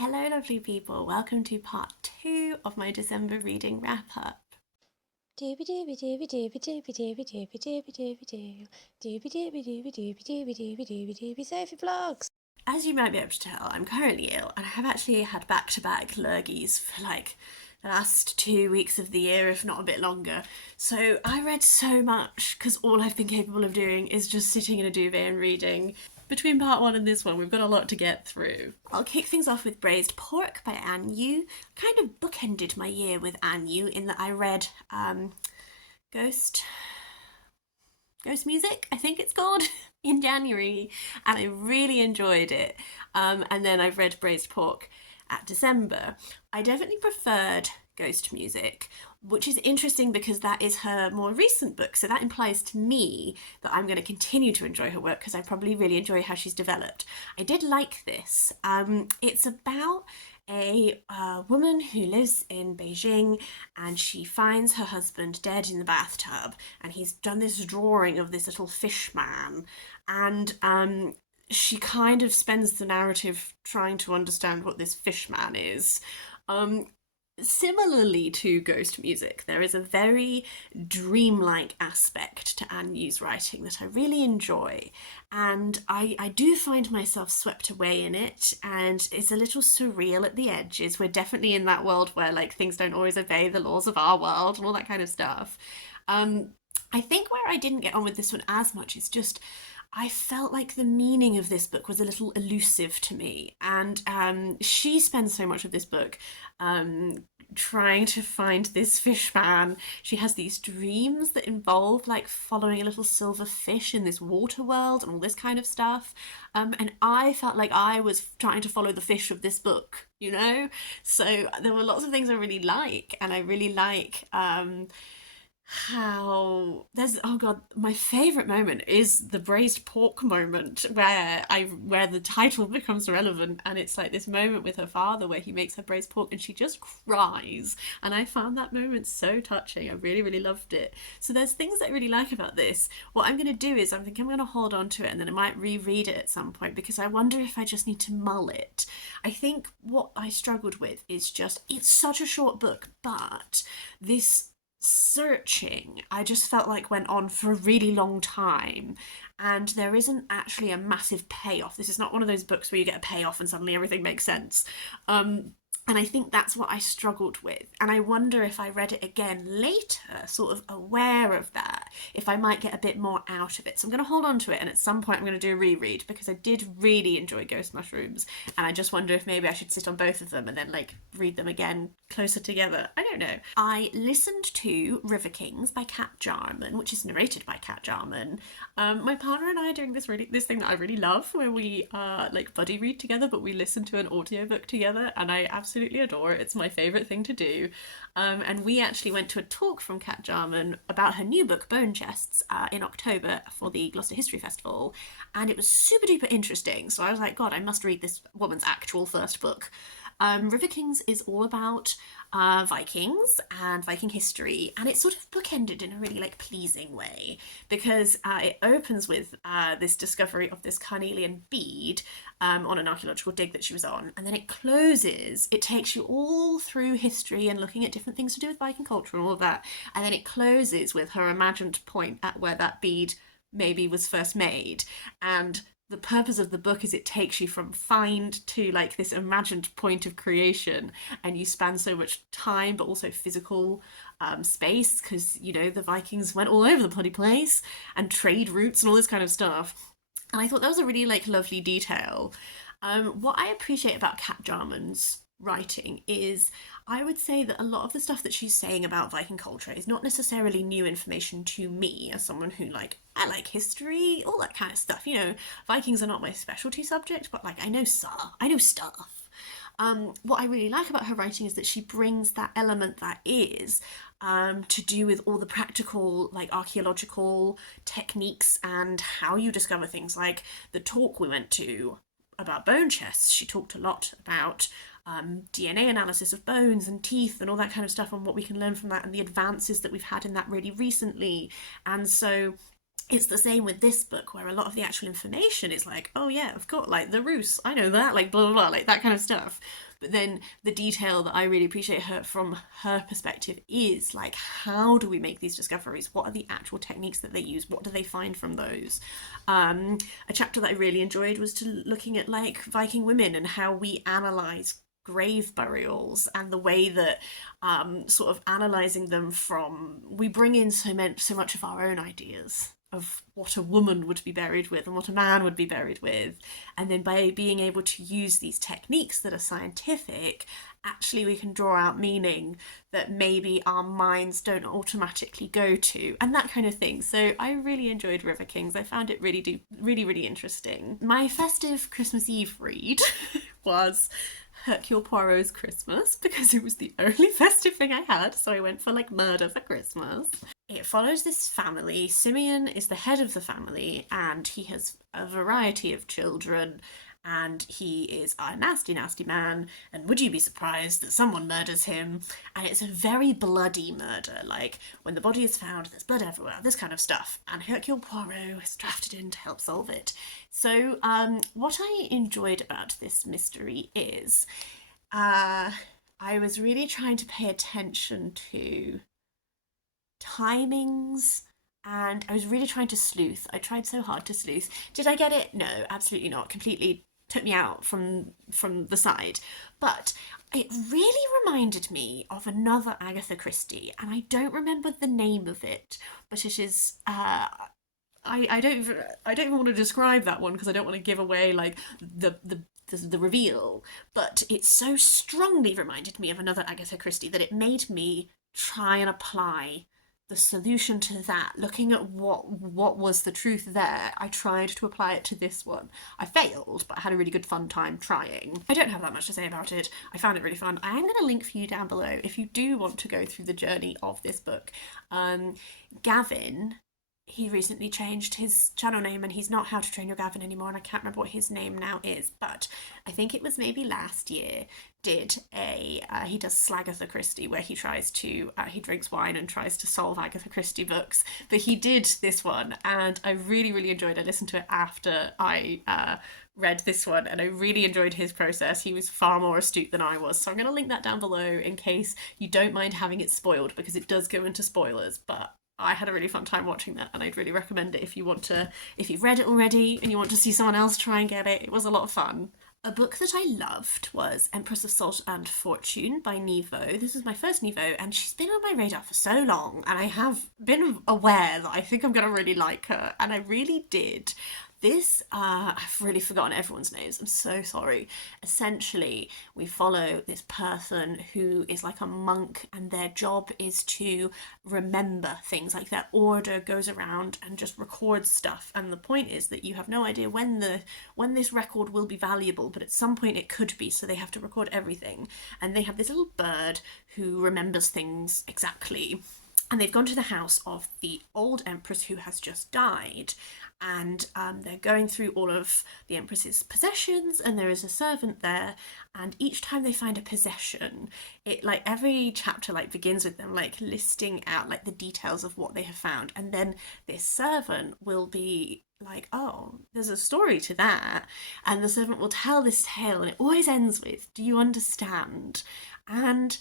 Hello, lovely people. Welcome to part 2 of my December reading wrap up. Dooby dooby dooby dooby dooby dooby dooby dooby dooby doo. Dooby dooby dooby dooby dooby dooby dooby dooby Sophie vlogs. As you might be able to tell, I'm currently ill and I have actually had back-to-back lurgies for the last 2 weeks of the year, if not a bit longer. So I read so much because all I've been capable of doing is just sitting in a duvet and reading. Between part 1 and this one, we've got a lot to get through. I'll kick things off with Braised Pork by Nghi. Kind of bookended my year with Nghi in that I read Ghost Music, I think it's called, in January, and I really enjoyed it. And then I've read Braised Pork at December. I definitely preferred Ghost Music, which is interesting because that is her more recent book. So that implies to me that I'm going to continue to enjoy her work because I probably really enjoy how she's developed. I did like this. It's about a woman who lives in Beijing and she finds her husband dead in the bathtub and he's done this drawing of this little fish man and she kind of spends the narrative trying to understand what this fish man is. Similarly to Ghost Music, there is a very dreamlike aspect to Anne's writing that I really enjoy, and I do find myself swept away in it, and it's a little surreal at the edges. We're definitely in that world where things don't always obey the laws of our world and all that kind of stuff. I think where I didn't get on with this one as much is just I felt like the meaning of this book was a little elusive to me, and she spends so much of this book trying to find this fish man. She has these dreams that involve following a little silver fish in this water world and all this kind of stuff. And I felt like I was trying to follow the fish of this book, you know? So there were lots of things I really like, and I really like how there's oh god, my favorite moment is the braised pork moment where the title becomes relevant, and it's like this moment with her father where he makes her braised pork and she just cries, and I found that moment so touching. I really, really loved it. So there's things that I really like about this. What I'm going to do is I think I'm going to hold on to it and then I might reread it at some point because I wonder if I just need to mull it. I think what I struggled with is just it's such a short book, but this searching I just felt like went on for a really long time, and there isn't actually a massive payoff. This is not one of those books where you get a payoff and suddenly everything makes sense. And I think that's what I struggled with. And I wonder if I read it again later, sort of aware of that, if I might get a bit more out of it. So I'm going to hold on to it, and at some point I'm going to do a reread because I did really enjoy Ghost Mushrooms. And I just wonder if maybe I should sit on both of them and then read them again closer together. I don't know. I listened to RiverKings by Cat Jarman, which is narrated by Cat Jarman. My partner and I are doing this thing that I really love, where we buddy read together, but we listen to an audiobook together, and I absolutely adore it. It's my favourite thing to do. And we actually went to a talk from Cat Jarman about her new book, Bone Chests, in October for the Gloucester History Festival, and it was super duper interesting. So I was like, God, I must read this woman's actual first book. RiverKings is all about Vikings and Viking history, and it's sort of bookended in a really pleasing way because it opens with this discovery of this carnelian bead on an archaeological dig that she was on, and then it closes. It takes you all through history and looking at different things to do with Viking culture and all of that, and then it closes with her imagined point at where that bead maybe was first made. And the purpose of the book is it takes you from find to this imagined point of creation, and you span so much time but also physical space because the Vikings went all over the bloody place, and trade routes and all this kind of stuff. And I thought that was a really lovely detail. What I appreciate about Cat Jarman's writing is I would say that a lot of the stuff that she's saying about Viking culture is not necessarily new information to me as someone who I like history, all that kind of stuff. Vikings are not my specialty subject, but I know stuff. What I really like about her writing is that she brings that element that is to do with all the practical archaeological techniques and how you discover things. Like the talk we went to about bone chests, she talked a lot about DNA analysis of bones and teeth and all that kind of stuff, and what we can learn from that and the advances that we've had in that really recently. And so It's the same with this book, where a lot of the actual information is like, oh yeah, of course, like the Rus, I know that, like blah blah blah, like that kind of stuff. But then the detail that I really appreciate her from her perspective is like, how do we make these discoveries? What are the actual techniques that they use? What do they find from those? A chapter that I really enjoyed was looking at like Viking women and how we analyze grave burials, and the way that sort of analyzing them from, we bring in so much of our own ideas of what a woman would be buried with and what a man would be buried with, and then by being able to use these techniques that are scientific, actually we can draw out meaning that maybe our minds don't automatically go to, and that kind of thing. So I really enjoyed RiverKings. I found it really interesting. My festive Christmas Eve read was Hercule Poirot's Christmas, because it was the only festive thing I had, so I went for like murder for Christmas. It follows this family. Simeon is the head of the family, and he has a variety of children, and he is a nasty man, and would you be surprised that someone murders him? And it's a very bloody murder, like when the body is found, there's blood everywhere, this kind of stuff, and Hercule Poirot is drafted in to help solve it. So what I enjoyed about this mystery is I was really trying to pay attention to timings, and I was really trying to sleuth. I tried so hard to sleuth. Did I get it? No, absolutely not. Completely took me out from the side. But it really reminded me of another Agatha Christie, and I don't remember the name of it, but it is I don't even want to describe that one because I don't want to give away like the reveal, but it so strongly reminded me of another Agatha Christie that it made me try and apply the solution to that, looking at what was the truth there. I tried to apply it to this one. I failed, but I had a really good fun time trying. I don't have that much to say about it. I found it really fun. I am going to link for you down below if you do want to go through the journey of this book. Gavin, he recently changed his channel name, and he's not How to Train Your Gavin anymore, and I can't remember what his name now is, but I think it was maybe last year, he does Slagatha Christie, where he tries to, he drinks wine and tries to solve Agatha Christie books, but he did this one, and I really enjoyed it. I listened to it after I read this one, and I really enjoyed his process. He was far more astute than I was, so I'm going to link that down below in case you don't mind having it spoiled, because it does go into spoilers, but I had a really fun time watching that, and I'd really recommend it if you've read it already and you want to see someone else try and get it. It was a lot of fun. A book that I loved was Empress of Salt and Fortune by Nivo. This is my first Nivo, and she's been on my radar for so long, and I have been aware that I think I'm going to really like her, and I really did. This, I've really forgotten everyone's names, I'm so sorry. Essentially, we follow this person who is like a monk, and their job is to remember things, like their order goes around and just records stuff, and the point is that you have no idea when this record will be valuable, but at some point it could be, so they have to record everything. And they have this little bird who remembers things exactly, and they've gone to the house of the old empress who has just died, and they're going through all of the empress's possessions, and there is a servant there, and each time they find a possession, it, like, every chapter like begins with them like listing out like the details of what they have found, and then this servant will be like, oh, there's a story to that, and the servant will tell this tale, and it always ends with, do you understand? And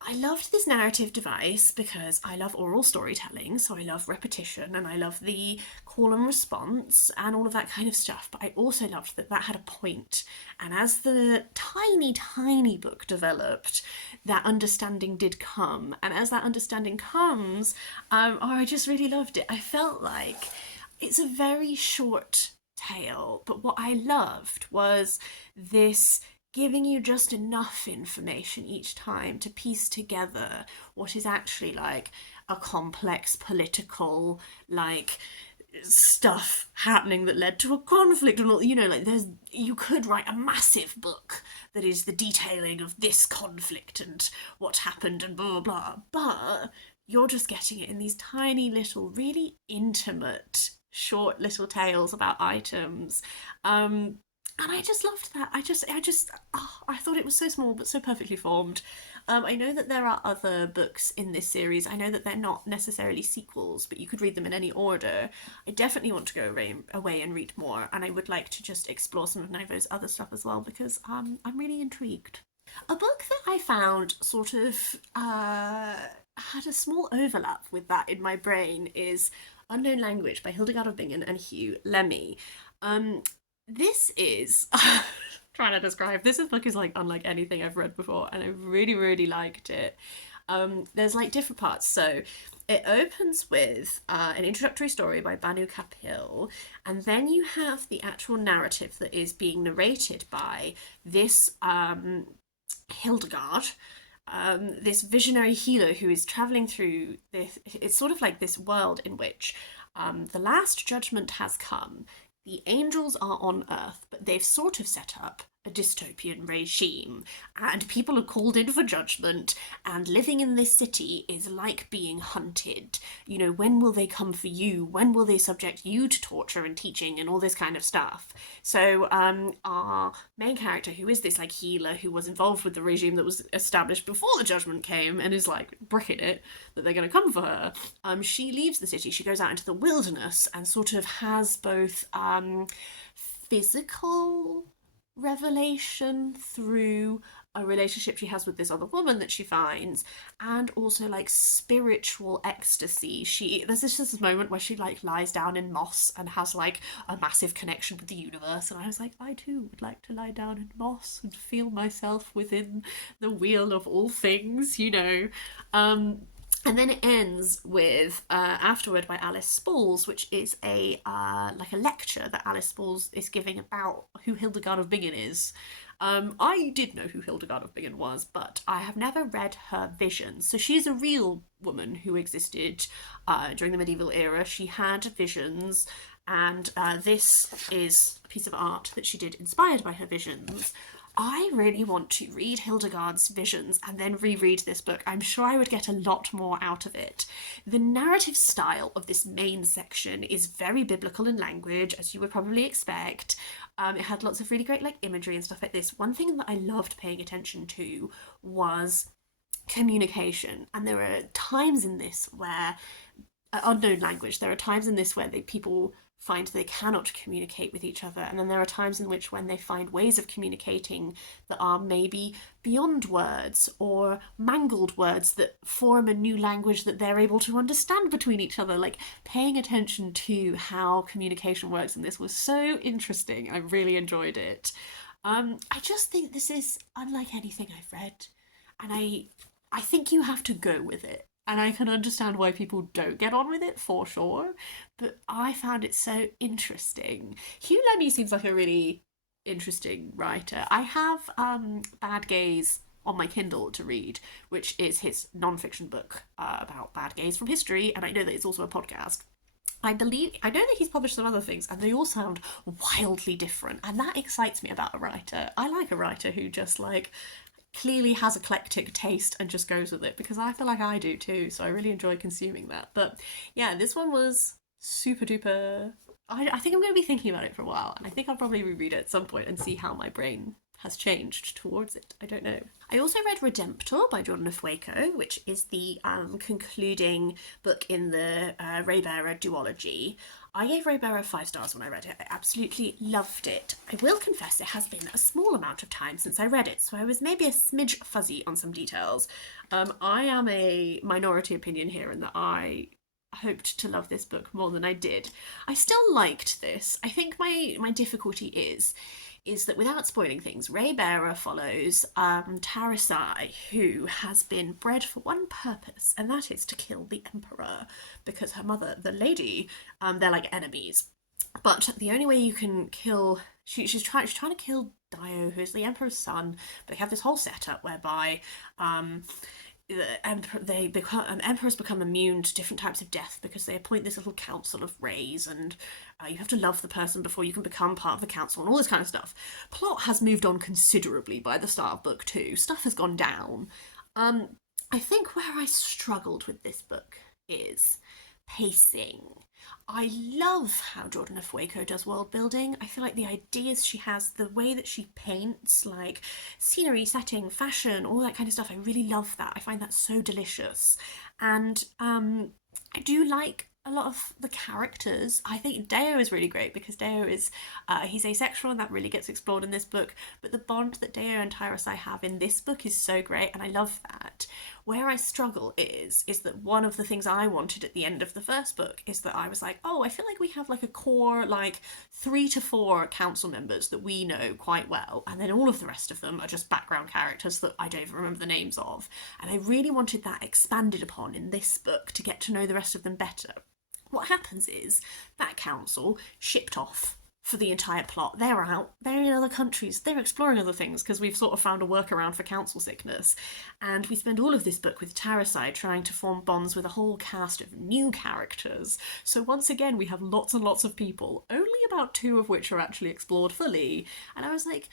I loved this narrative device because I love oral storytelling, so I love repetition and I love the call and response and all of that kind of stuff, but I also loved that that had a point. And as the tiny book developed, that understanding did come, and as that understanding comes, I just really loved it. I felt like it's a very short tale, but what I loved was this giving you just enough information each time to piece together what is actually like a complex political like stuff happening that led to a conflict, and all, you know, like you could write a massive book that is the detailing of this conflict and what happened and blah blah blah, but you're just getting it in these tiny little really intimate short little tales about items. And I just loved that. I thought it was so small but so perfectly formed. I know that there are other books in this series. I know that they're not necessarily sequels, but you could read them in any order. I definitely want to go away and read more, and I would like to just explore some of Naivo's other stuff as well because I'm really intrigued. A book that I found sort of had a small overlap with that in my brain is Unknown Language by Hildegard of Bingen and Hugh Lemmey. Um, this is trying to describe this book is like unlike anything I've read before, and I really really liked it. There's like different parts. So it opens with an introductory story by Banu Kapil, and then you have the actual narrative that is being narrated by this Hildegard, this visionary healer who is traveling through this. It's sort of like this world in which the last judgment has come. The angels are on Earth, but they've sort of set up a dystopian regime, and people are called in for judgment, and living in this city is like being hunted. You know, when will they come for you? When will they subject you to torture and teaching and all this kind of stuff? So our main character, who is this like healer who was involved with the regime that was established before the judgment came and is like bricking it that they're going to come for her, she leaves the city. She goes out into the wilderness and sort of has both physical revelation through a relationship she has with this other woman that she finds, and also like spiritual ecstasy. There's this moment where she like lies down in moss and has like a massive connection with the universe, and I was like, I too would like to lie down in moss and feel myself within the wheel of all things, you know. And then it ends with Afterword by Alice Spalls, which is a like a lecture that Alice Spalls is giving about who Hildegard of Bingen is. I did know who Hildegard of Bingen was, but I have never read her visions. So she's a real woman who existed during the medieval era. She had visions, and this is a piece of art that she did inspired by her visions. I really want to read Hildegard's visions and then reread this book. I'm sure I would get a lot more out of it. The narrative style of this main section is very biblical in language, as you would probably expect. It had lots of really great like imagery and stuff like this. One thing that I loved paying attention to was communication, and there are times in this where Unknown Language, there are times in this where people find they cannot communicate with each other, and then there are times in which when they find ways of communicating that are maybe beyond words or mangled words that form a new language that they're able to understand between each other. Like, paying attention to how communication works in this was so interesting. I really enjoyed it. I just think this is unlike anything I've read, and I think you have to go with it. And I can understand why people don't get on with it, for sure. But I found it so interesting. Hugh Lemmey seems like a really interesting writer. I have Bad Gays on my Kindle to read, which is his non-fiction book about bad gays from history, and I know that it's also a podcast. I know that he's published some other things, and they all sound wildly different, and that excites me about a writer. I like a writer who just like clearly has eclectic taste and just goes with it, because I feel like I do too, so I really enjoy consuming that. But yeah, this one was super duper. I think I'm going to be thinking about it for a while, and I think I'll probably reread it at some point and see how my brain has changed towards it. I don't know. I also read Redemptor by Jordan Ifueko, which is the concluding book in the Raybearer duology. I gave Raybearer 5 stars when I read it. I absolutely loved it. I will confess it has been a small amount of time since I read it, so I was maybe a smidge fuzzy on some details. I am a minority opinion here in that I hoped to love this book more than I did. I still liked this. I think my difficulty is that without spoiling things, Raybearer follows Tarisai, who has been bred for one purpose, and that is to kill the Emperor, because her mother, the lady, they're like enemies. But the only way you can kill... She's trying to kill Dio, who's the Emperor's son, but they have this whole setup whereby emperors become immune to different types of death because they appoint this little council of rays, and you have to love the person before you can become part of the council and all this kind of stuff. Plot has moved on considerably by the start of book 2. Stuff has gone down. I think where I struggled with this book is pacing. I love how Jordan Ifueko does world building. I feel like the ideas she has, the way that she paints, like scenery, setting, fashion, all that kind of stuff, I really love that. I find that so delicious. And I do like a lot of the characters. I think Deo is really great because Deo is he's asexual and that really gets explored in this book. But the bond that Deo and Tyrosai have in this book is so great, and I love that. Where I struggle is that one of the things I wanted at the end of the first book is that I was like, oh, I feel like we have like a core like 3 to 4 council members that we know quite well, and then all of the rest of them are just background characters that I don't even remember the names of. And I really wanted that expanded upon in this book to get to know the rest of them better. What happens is that council shipped off for the entire plot. They're out, they're in other countries, they're exploring other things because we've sort of found a workaround for council sickness. And we spend all of this book with Tyrosai trying to form bonds with a whole cast of new characters. So once again, we have lots and lots of people, only about 2 of which are actually explored fully. And I was like,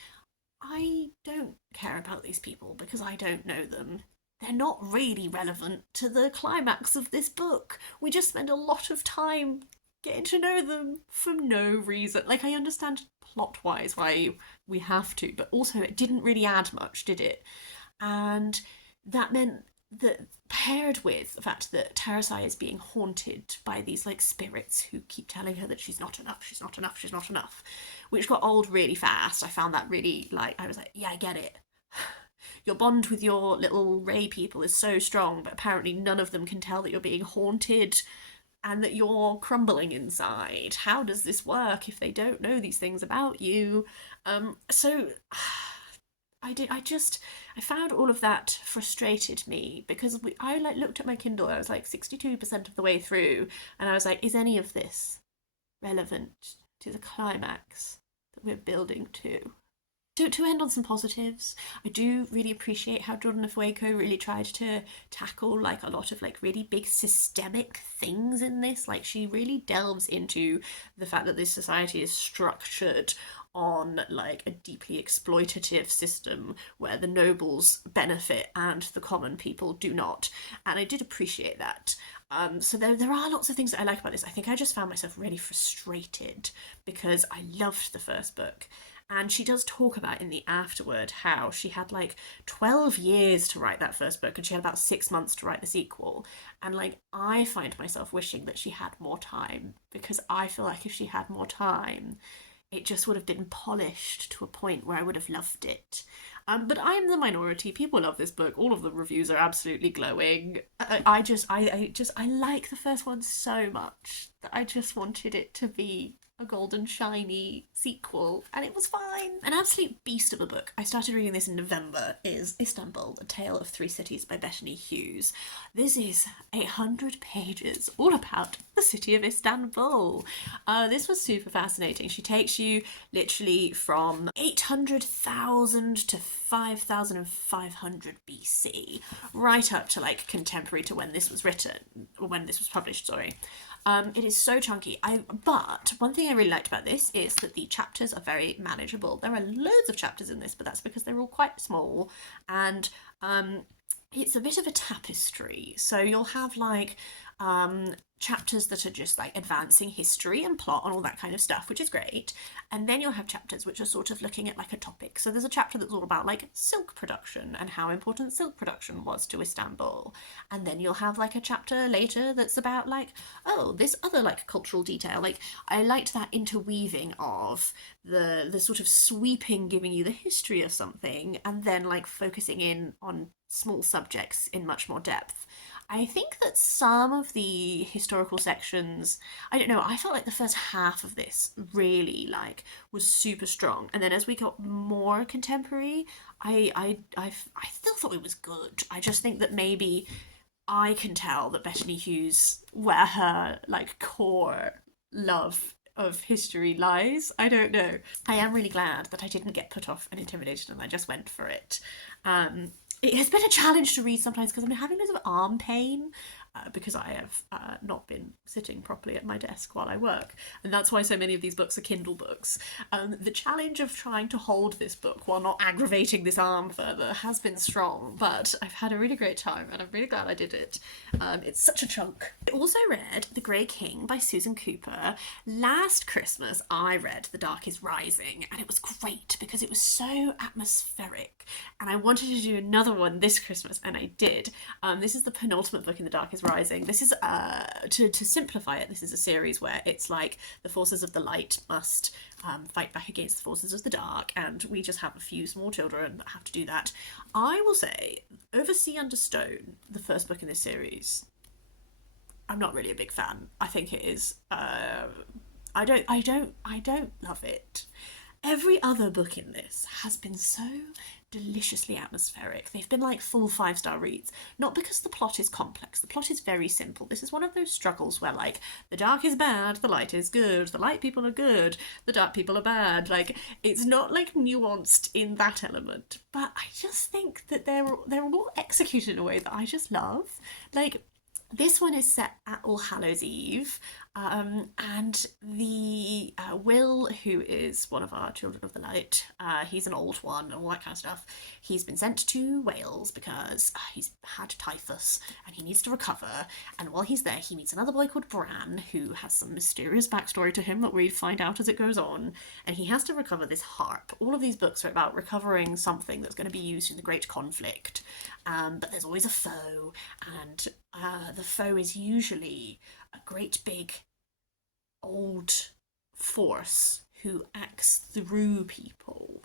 I don't care about these people because I don't know them. They're not really relevant to the climax of this book. We just spend a lot of time getting to know them for no reason. Like, I understand plot wise why we have to, but also it didn't really add much, did it? And that meant that, paired with the fact that Tyrosai is being haunted by these like spirits who keep telling her that she's not enough, she's not enough, she's not enough, which got old really fast. I found that really, like, I was like, yeah, I get it. Your bond with your little Ray people is so strong, but apparently none of them can tell that you're being haunted and that you're crumbling inside. How does this work if they don't know these things about you? So I found all of that frustrated me because I like looked at my Kindle. I was like 62% of the way through, and I was like, is any of this relevant to the climax that we're building to? To end on some positives, I do really appreciate how Jordan Ifueko really tried to tackle like a lot of like really big systemic things in this. Like, she really delves into the fact that this society is structured on like a deeply exploitative system where the nobles benefit and the common people do not. And I did appreciate that. So there are lots of things that I like about this. I think I just found myself really frustrated because I loved the first book. And she does talk about in the afterword how she had like 12 years to write that first book and she had about 6 months to write the sequel. And like, I find myself wishing that she had more time because I feel like if she had more time, it just would have been polished to a point where I would have loved it. But I'm the minority. People love this book. All of the reviews are absolutely glowing. I like the first one so much that I just wanted it to be a golden shiny sequel, and it was fine. An absolute beast of a book. I started reading this in November. Is Istanbul, A Tale of Three Cities by Bettany Hughes. This is 800 pages, all about the city of Istanbul. This was super fascinating. She takes you literally from 800,000 to 5,500 BC, right up to like contemporary to when this was written, or when this was published, sorry. It is so chunky. But one thing I really liked about this is that the chapters are very manageable. There are loads of chapters in this, but that's because they're all quite small, and it's a bit of a tapestry. So you'll have like chapters that are just like advancing history and plot and all that kind of stuff, which is great. And then you'll have chapters which are sort of looking at like a topic. So there's a chapter that's all about like silk production and how important silk production was to Istanbul. And then you'll have like a chapter later that's about like, oh, this other like cultural detail. Like, I liked that interweaving of the sort of sweeping, giving you the history of something and then like focusing in on small subjects in much more depth. I think that some of the historical sections, I don't know, I felt like the first half of this really like was super strong, and then as we got more contemporary, I still thought it was good. I just think that maybe I can tell that Bettany Hughes, where her like core love of history lies. I don't know. I am really glad that I didn't get put off and intimidated and I just went for it. It has been a challenge to read sometimes because I'm having loads of arm pain. because I have not been sitting properly at my desk while I work. And that's why so many of these books are Kindle books. The challenge of trying to hold this book while not aggravating this arm further has been strong, but I've had a really great time and I'm really glad I did it. It's such a chunk. I also read The Grey King by Susan Cooper. Last Christmas I read The Dark is Rising, and it was great because it was so atmospheric, and I wanted to do another one this Christmas, and I did. This is the penultimate book in The Dark is Rising. This is, to simplify it, this is a series where it's like the forces of the light must fight back against the forces of the dark, and we just have a few small children that have to do that. I will say, Over Sea Under Stone, the first book in this series, I'm not really a big fan. I think it is, I don't love it. Every other book in this has been so deliciously atmospheric. They've been like full 5-star reads. Not because the plot is complex. The plot is very simple. This is one of those struggles where like the dark is bad, the light is good, the light people are good, the dark people are bad. Like it's not like nuanced in that element. But I just think that they're all executed in a way that I just love. Like this one is set at All Hallows Eve, and the Will, who is one of our children of the light, he's an old one and all that kind of stuff. He's been sent to Wales because he's had typhus and he needs to recover. And while he's there, he meets another boy called Bran, who has some mysterious backstory to him that we find out as it goes on. And he has to recover this harp. All of these books are about recovering something that's going to be used in the Great Conflict. But there's always a foe, and the foe is usually a great big old force who acts through people.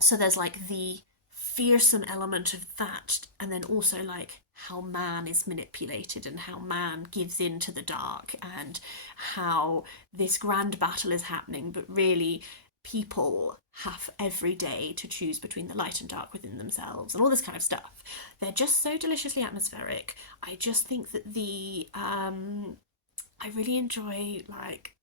So there's like the fearsome element of that, and then also like how man is manipulated and how man gives in to the dark, and how this grand battle is happening, but really people have every day to choose between the light and dark within themselves and all this kind of stuff. They're just so deliciously atmospheric. I just think that I really enjoy like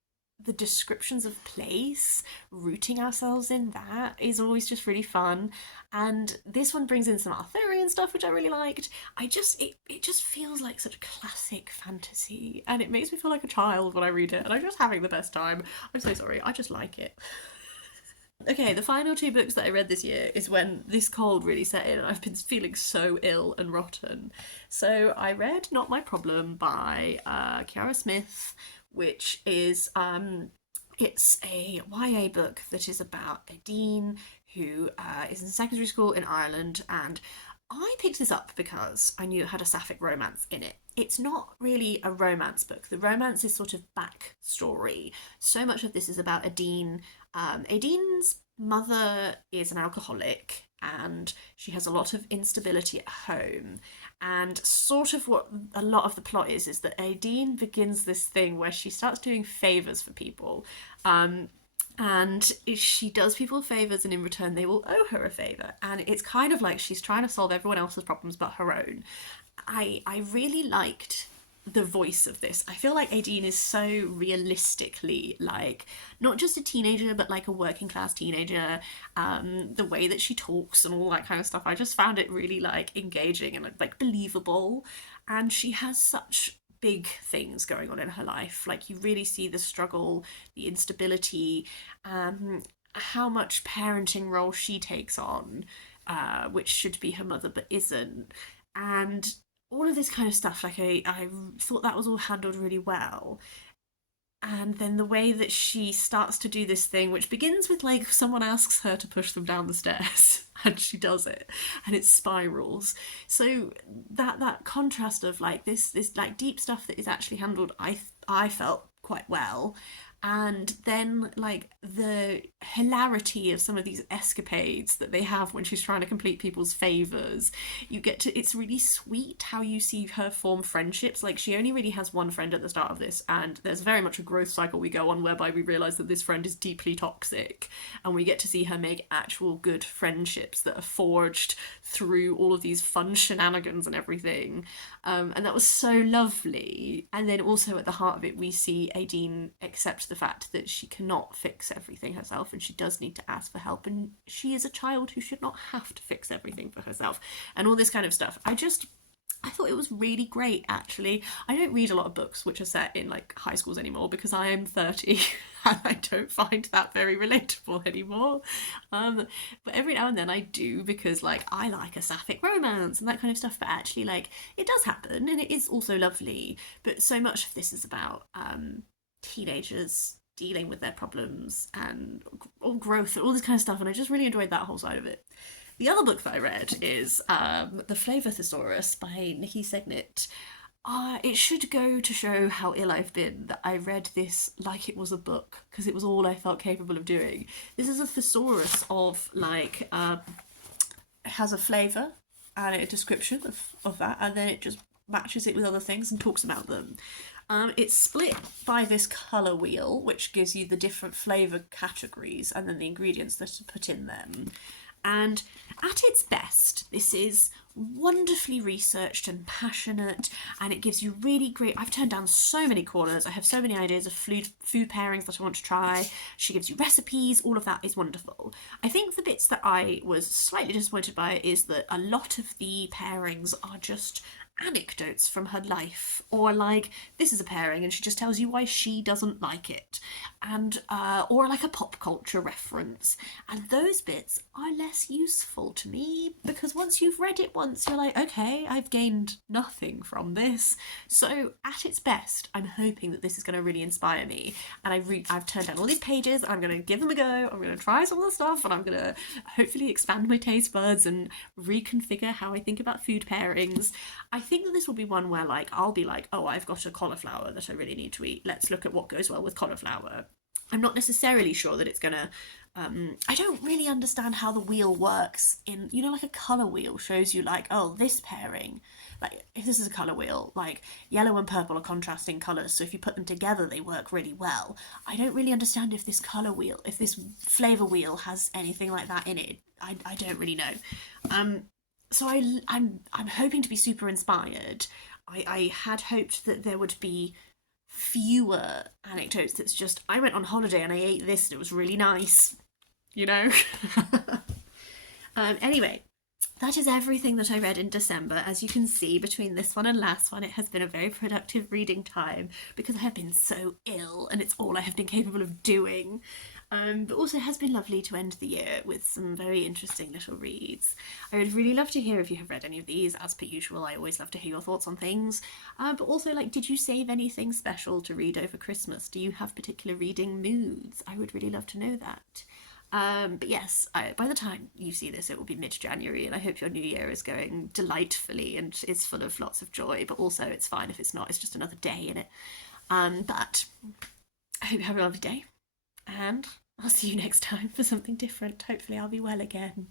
the descriptions of place, rooting ourselves in that is always just really fun. And this one brings in some Arthurian stuff, which I really liked. It just feels like such classic fantasy, and it makes me feel like a child when I read it, and I'm just having the best time. I'm so sorry, I just like it. Okay, the final 2 books that I read this year is when this cold really set in and I've been feeling so ill and rotten. So I read Not My Problem by Ciara Smyth, which is it's a YA book that is about a dean who is in secondary school in Ireland, and I picked this up because I knew it had a sapphic romance in it. It's not really a romance book. The romance is sort of backstory. So much of this is about a dean. A dean's mother is an alcoholic and she has a lot of instability at home. And sort of what a lot of the plot is that a dean begins this thing where she starts doing favours for people. And she does people favours, and in return they will owe her a favour, and it's kind of like she's trying to solve everyone else's problems but her own. I really liked the voice of this. I feel like Aideen is so realistically like not just a teenager but like a working class teenager. The way that she talks and all that kind of stuff, I just found it really like engaging and like believable. And she has such big things going on in her life. Like you really see the struggle, the instability, how much parenting role she takes on, which should be her mother but isn't, and all of this kind of stuff. Like I thought that was all handled really well. And then the way that she starts to do this thing, which begins with like someone asks her to push them down the stairs and she does it and it spirals. So that contrast of like this like deep stuff that is actually handled, I felt quite well. And then like the hilarity of some of these escapades that they have when she's trying to complete people's favours. It's really sweet how you see her form friendships. Like she only really has one friend at the start of this, and there's very much a growth cycle we go on whereby we realise that this friend is deeply toxic, and we get to see her make actual good friendships that are forged through all of these fun shenanigans and everything. And that was so lovely. And then also at the heart of it, we see Aideen accept the fact that she cannot fix everything herself and she does need to ask for help, and she is a child who should not have to fix everything for herself, and all this kind of stuff. I thought it was really great, actually. I don't read a lot of books which are set in like high schools anymore because I am 30 and I don't find that very relatable anymore. But every now and then I do because like I like a sapphic romance and that kind of stuff. But actually, like it does happen and it is also lovely. But so much of this is about teenagers dealing with their problems and all growth and all this kind of stuff. And I just really enjoyed that whole side of it. The other book that I read is The Flavor Thesaurus by Niki Segnit. It should go to show how ill I've been that I read this like it was a book because it was all I felt capable of doing. This is a thesaurus of like, it has a flavour and a description of that, and then it just matches it with other things and talks about them. It's split by this colour wheel, which gives you the different flavour categories and then the ingredients that are put in them. And at its best, this is wonderfully researched and passionate, and it gives you really great. I've turned down so many corners. I have so many ideas of food pairings that I want to try. She gives you recipes. All of that is wonderful. I think the bits that I was slightly disappointed by is that a lot of the pairings are just anecdotes from her life, or like this is a pairing and she just tells you why she doesn't like it, and or like a pop culture reference, and those bits are less useful to me because once you've read it once you're like, okay, I've gained nothing from this. So at its best, I'm hoping that this is going to really inspire me, and I've turned down all these pages, I'm going to give them a go, I'm going to try some of the stuff, and I'm going to hopefully expand my taste buds and reconfigure how I think about food pairings. I think that this will be one where like I'll be like, oh, I've got a cauliflower that I really need to eat. Let's look at what goes well with cauliflower. I'm not necessarily sure that it's gonna. I don't really understand how the wheel works. In like a color wheel shows you like, oh, this pairing. Like if this is a color wheel, like yellow and purple are contrasting colors, so if you put them together, they work really well. I don't really understand if this color wheel, if this flavor wheel has anything like that in it. I don't really know. So I'm hoping to be super inspired. I had hoped that there would be fewer anecdotes. That's just I went on holiday and I ate this and it was really nice, you know. Anyway, that is everything that I read in December. As you can see, between this one and last one, it has been a very productive reading time because I have been so ill and it's all I have been capable of doing. But also it has been lovely to end the year with some very interesting little reads. I would really love to hear if you have read any of these. As per usual, I always love to hear your thoughts on things. But also, like, did you save anything special to read over Christmas? Do you have particular reading moods? I would really love to know that. But yes, by the time you see this, it will be mid-January, and I hope your new year is going delightfully and is full of lots of joy, but also it's fine if it's not, it's just another day in it. But I hope you have a lovely day, and I'll see you next time for something different. Hopefully I'll be well again.